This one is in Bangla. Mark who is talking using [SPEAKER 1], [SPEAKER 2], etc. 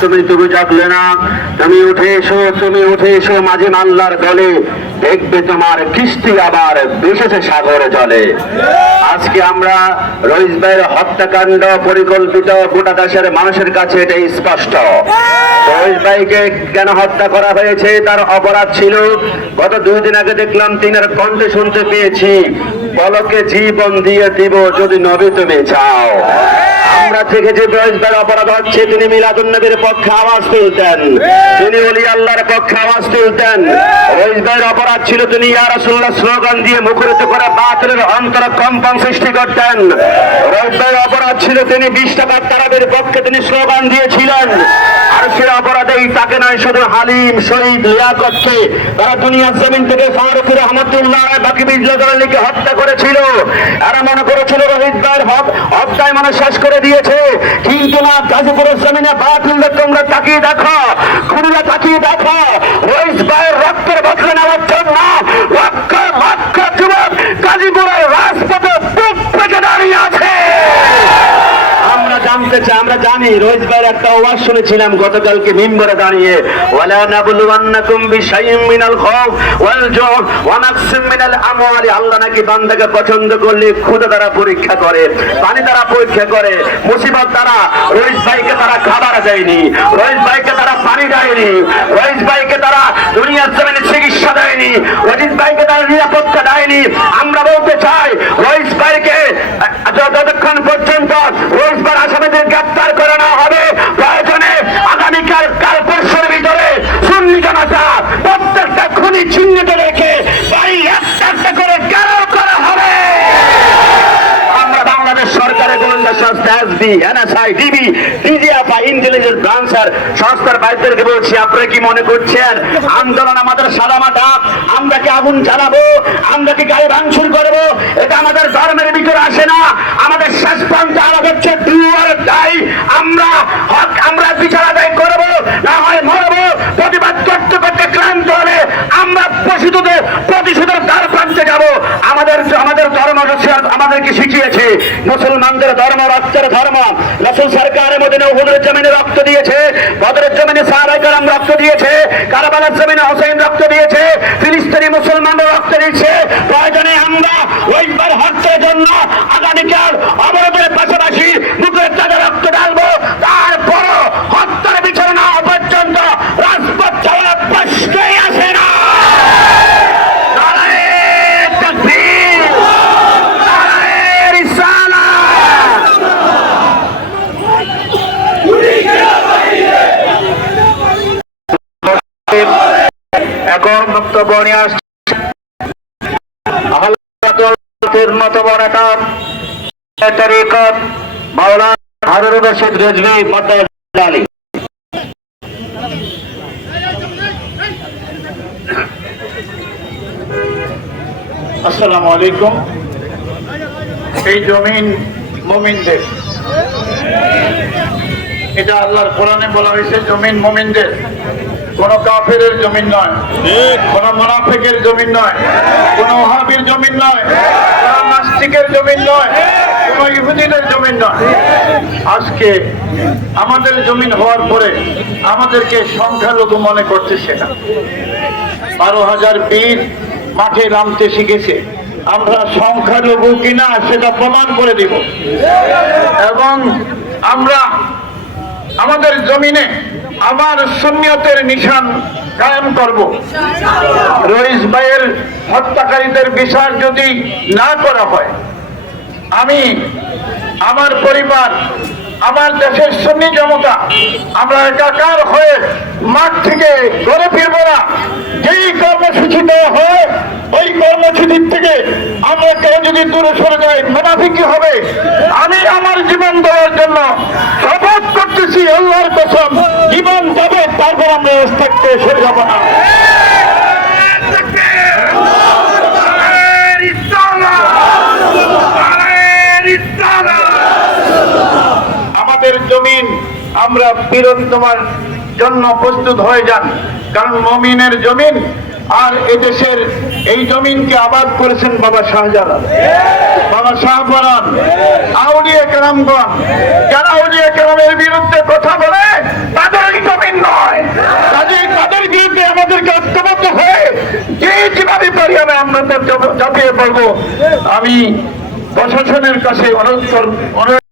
[SPEAKER 1] তুমি তুমি জাগলে না। তুমি উঠে এসো তুমি উঠে এসো মাঝে মাল্লার দলে। দেখবে তোমার কৃষ্টি আবার বেসেছে সাগর জলে। আজকে আমরা রইস ভাইয়ের হত্যাকাণ্ড পরিকল্পিত গোটা দেশের মানুষের কাছে এটাই স্পষ্ট। রইস ভাইকে কেন হত্যা করা হয়েছে? তার অপরাধ ছিল। গত দুই দিন আগে দেখলাম তিনার কণ্ঠে শুনতে পেয়েছি বলকে জীবন দিয়ে দিব যদি নবী তুমি চাও। আমরা থেকে যে বয়সবার অপরাধ হচ্ছে তিনি মিলাদুন নবীর পক্ষে আওয়াজ তুলতেন। তিনি অলি আল্লাহর পক্ষে আওয়াজ তুলতেন। বয়সবার অপরাধ ছিল তিনি, ইয়া রাসূলুল্লাহ, স্লোগান দিয়ে মুখরিত করে বাতিলের অন্তর কম্পন সৃষ্টি করতেন। রবিবার অপরাধ ছিল তিনি বিশ টাকার তারাবের পক্ষে তিনি স্লোগান দিয়েছিলেন। আর সে অপরাধেই তাকে নয়, শুধু হালিম, শহীদ, লিয়াকতকে তারা দুনিয়ার জমিন থেকে ফারুক রহমতুল্লাহ বাকি বিজলাকে হত্যা করেছিল। এরা মনে করেছিল রোহিত ভাইয়ের হত্যায় মানে শেষ করে দিয়েছে। কিন্তু না, গাজীপুরের জমিনে বাতিলদের তোমরা তাকিয়ে দেখো, খুনিরা তাকিয়ে দেখো। জানি রোহিত ভাইয়ের একটা ওয়াজ শুনেছিলাম গতকালকে মিম্বরে দাঁড়িয়ে, ওয়ালা নাবলুওয়ান্নাকুম বিশাইইম মিনাল খাউফ ওয়াল জু' ওয়া নাকসিম মিনাল আমওয়ালি। আল্লাহ নাকি বান্দাকে পছন্দ করলে ক্ষুধা দ্বারা পরীক্ষা করে, পানি দ্বারা পরীক্ষা করে, মুসিবত দ্বারা। রোহিত ভাইকে তারা খাবার দেয়নি রোহিত ভাইকে তারা পানি দেয়নি রোহিত ভাইকে তারা দুনিয়ার জমিনে চিকিৎসা দেয়নি রোহিত ভাইকে তারা নিরাপত্তা দেয়নি। এনএসআই ডিবি ইন্টেলিজেন্স সংস্থার বাইরদেরকে বলছি, আপনারা কি মনে করছেন? আন্দোলন আমাদের সাদামা আমরা কি আগুন জ্বালাবো? আমরা কি গায়ে ভাঙচুর করব? এটা আমাদের ধর্মের ভিতরে আসে না। আমাদের শেষ প্রান্তে আলাদা হচ্ছে দায়ী। আমরা আমরা বিচার আদায় করব না হয় মরবো প্রতিবাদ করতে করতে ক্লান্ত হলে আমরা প্রসিদ্ধদের প্রতিশোধের দ্বার প্রান্তে যাব আমাদের আমাদের ধর্ম হচ্ছে আমাদেরকে শিখিয়েছে মুসলমানদের ধর্ম রক্তের ধর্ম। রসুল সরকারের মধ্যে উহুদের জমিনে রক্ত দিয়েছে, বদরের জমিনে সারাই কালাম রক্ত দিয়েছে, কারাবালার জমিনে হোসেন রক্ত দিয়েছে, ফিলিস্তিনি মুসলমানরা রক্ত দিচ্ছে প্রয়োজনে আমরা ওইবার হত্যার জন্য আগামীকাল অবরোধের পাশাপাশি বুকের তাদের রক্ত
[SPEAKER 2] আসসালামু আলাইকুম। এই জমিন মুমিনদের। এটা আল্লাহর কোরআনে বলা হয়েছে জমিন মুমিনদের। কোন কাফের জমিন নয়। কোন মোনাফেকের জমিন নয়। কোন ওহাবির জমিন নয়। কোন নাস্তিকের জমিন নয়। কোন ইহুদিদের জমিন নয়। আজকে আমাদের জমিন হওয়ার পরে আমাদেরকে সংখ্যালঘু মনে করতেছে না বারো হাজার বীর মাঠে নামতে শিখেছে। আমরা সংখ্যালঘু কিনা সেটা প্রমাণ করে দিব। এবং আমরা আমাদের জমিনে আবার সুন্নিয়তের নিশান কায়েম করব। রইস ভাইয়ের হত্যাকারীদের বিচার যদি না করা হয়, আমি, আমার পরিবার, আমার দেশের সুন্নি জনতা, আমরা একাকার হয়ে মাঠ থেকে ঘরে ফিরবো না। যেই কর্মসূচি দেওয়া হয়, ওই কর্মসূচির থেকে আমরা কেউ যদি দূরে সরে যাই মোনাফিকি হবে। আমি আমার জীবন দেওয়ার জন্য শপথ করতেছি আল্লাহর কসম। জীবন দেবে তারপর আমরা থাকতে সরে যাব না। আমাদের জমিন আমরা জন্য প্রস্তুত হয়ে যান। কারণ মমিনের জমিন আর এদেশের এই জমিনকে আবাদ করেছেন বাবা শাহজালাল। বাবা শাহপরান আউলিয়া কেরামগণ। যারা আউলিয়া কেরামের বিরুদ্ধে কথা বলে তাদের এই জমিন নয়। কাজেই তাদের বিরুদ্ধে আমাদেরকে ঐক্যবদ্ধ হয়ে যে যেভাবে পারি আমি আপনাদের ঝাঁপিয়ে পড়ব আমি প্রশাসনের কাছে অনুরোধ অনুরোধ